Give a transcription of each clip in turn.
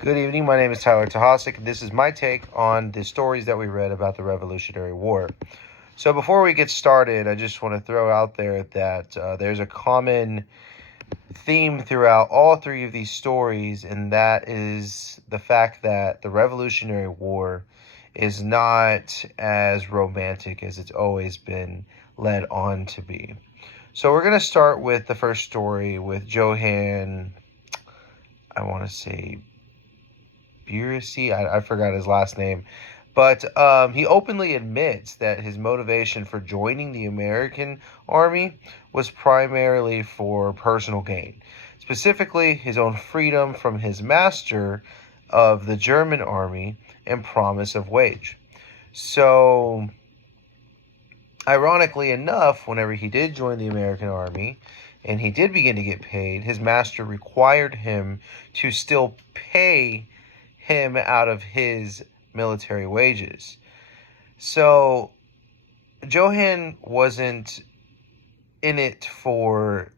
Good evening. My name is Tyler Tahasik, and this is my take on the stories that we read about the Revolutionary War. So, before we get started, I just want to throw out there that there's a common theme throughout all three of these stories, and that is the fact that the Revolutionary War is not as romantic as it's always been led on to be. So, we're going to start with the first story with Johann, I want to say Burisi. I forgot his last name. But he openly admits that his motivation for joining the American army was primarily for personal gain, specifically his own freedom from his master of the German army and promise of wage. So, ironically enough, whenever he did join the American army and he did begin to get paid, his master required him to still pay him out of his military wages. So Johann wasn't in it for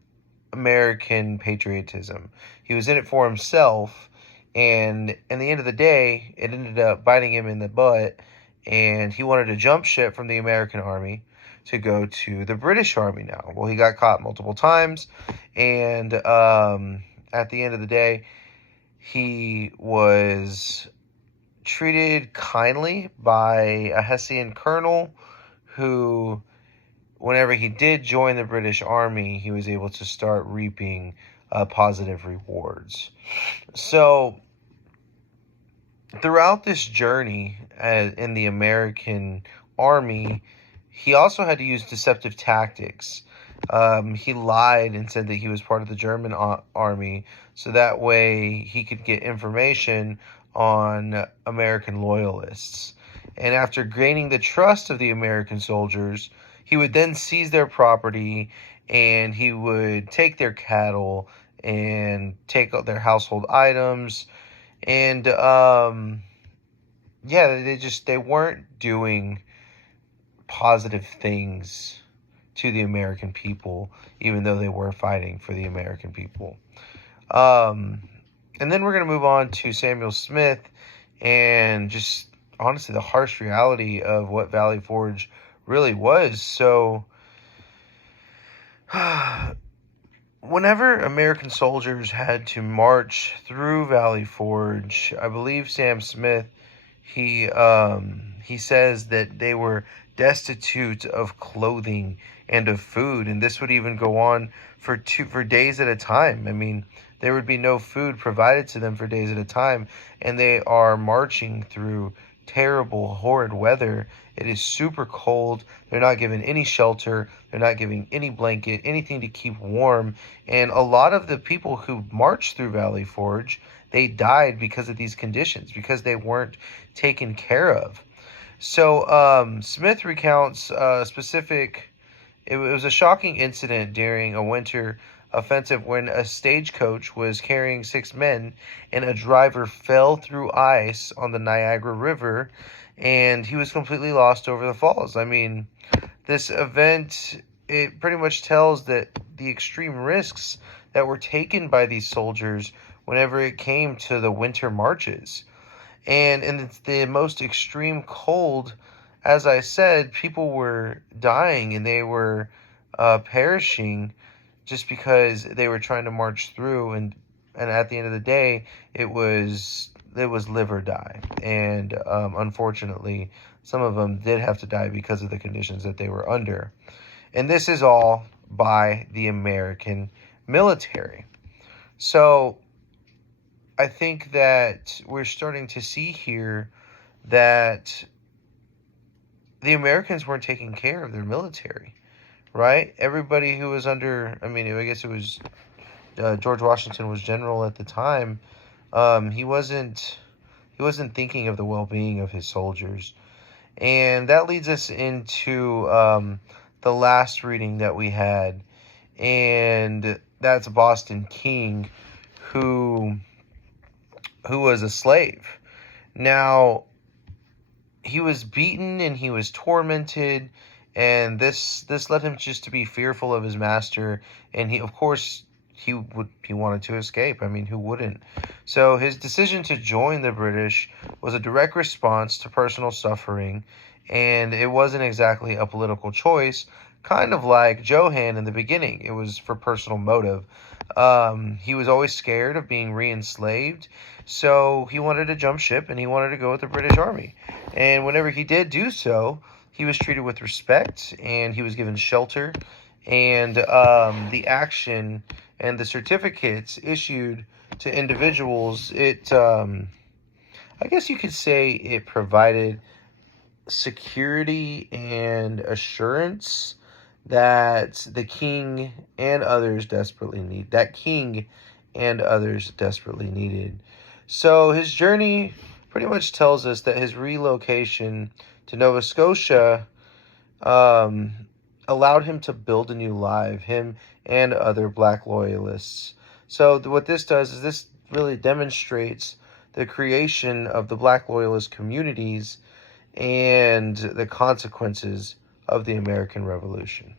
American patriotism. He was in it for himself, and in the end of the day, it ended up biting him in the butt, and he wanted to jump ship from the American army to go to the British army now. Well, he got caught multiple times, and at the end of the day, he was treated kindly by a Hessian colonel who, whenever he did join the British Army, he was able to start reaping positive rewards. So, throughout this journey in the American Army, he also had to use deceptive tactics. He lied and said that he was part of the German army, so that way he could get information on American loyalists. And after gaining the trust of the American soldiers, he would then seize their property and he would take their cattle and take their household items. And yeah, they weren't doing positive things to the American people, even though they were fighting for the American people. And then we're going to move on to Samuel Smith and just honestly the harsh reality of what Valley Forge really was. So, whenever American soldiers had to march through Valley Forge, I believe Sam Smith, he says that they were destitute of clothing and of food, and this would even go on for days at a time. I mean, there would be no food provided to them for days at a time, and they are marching through terrible, horrid weather. It is super cold. They're not given any shelter. They're not giving any blanket, anything to keep warm. And a lot of the people who marched through Valley Forge, they died because of these conditions, because they weren't taken care of. So Smith recounts specific. It was a shocking incident during a winter offensive when a stagecoach was carrying 6 men and a driver fell through ice on the Niagara River, and he was completely lost over the falls. I mean, this event, it pretty much tells that the extreme risks that were taken by these soldiers whenever it came to the winter marches. And in the most extreme cold, as I said, people were dying and they were perishing just because they were trying to march through. And at the end of the day, it was live or die. And unfortunately, some of them did have to die because of the conditions that they were under. And this is all by the American military. So I think that we're starting to see here that the Americans weren't taking care of their military, right? Everybody who was under, I mean, I guess it was George Washington was general at the time. He wasn't thinking of the well-being of his soldiers, and that leads us into the last reading that we had, and that's Boston King, who was a slave. Now, he was beaten and he was tormented, and this led him just to be fearful of his master. And he, of course, he wanted to escape. I mean, who wouldn't? So his decision to join the British was a direct response to personal suffering, and it wasn't exactly a political choice. Kind of like Johann in the beginning, it was for personal motive. He was always scared of being re-enslaved, so he wanted to jump ship and he wanted to go with the British Army. And whenever he did do so, he was treated with respect and he was given shelter. And the action and the certificates issued to individuals, I guess you could say it provided security and assurance that the king and others desperately need that king and others desperately needed. So his journey pretty much tells us that his relocation to Nova Scotia um, allowed him to build a new life, him and other black loyalists. So what this does is this really demonstrates the creation of the black loyalist communities and the consequences of the American Revolution.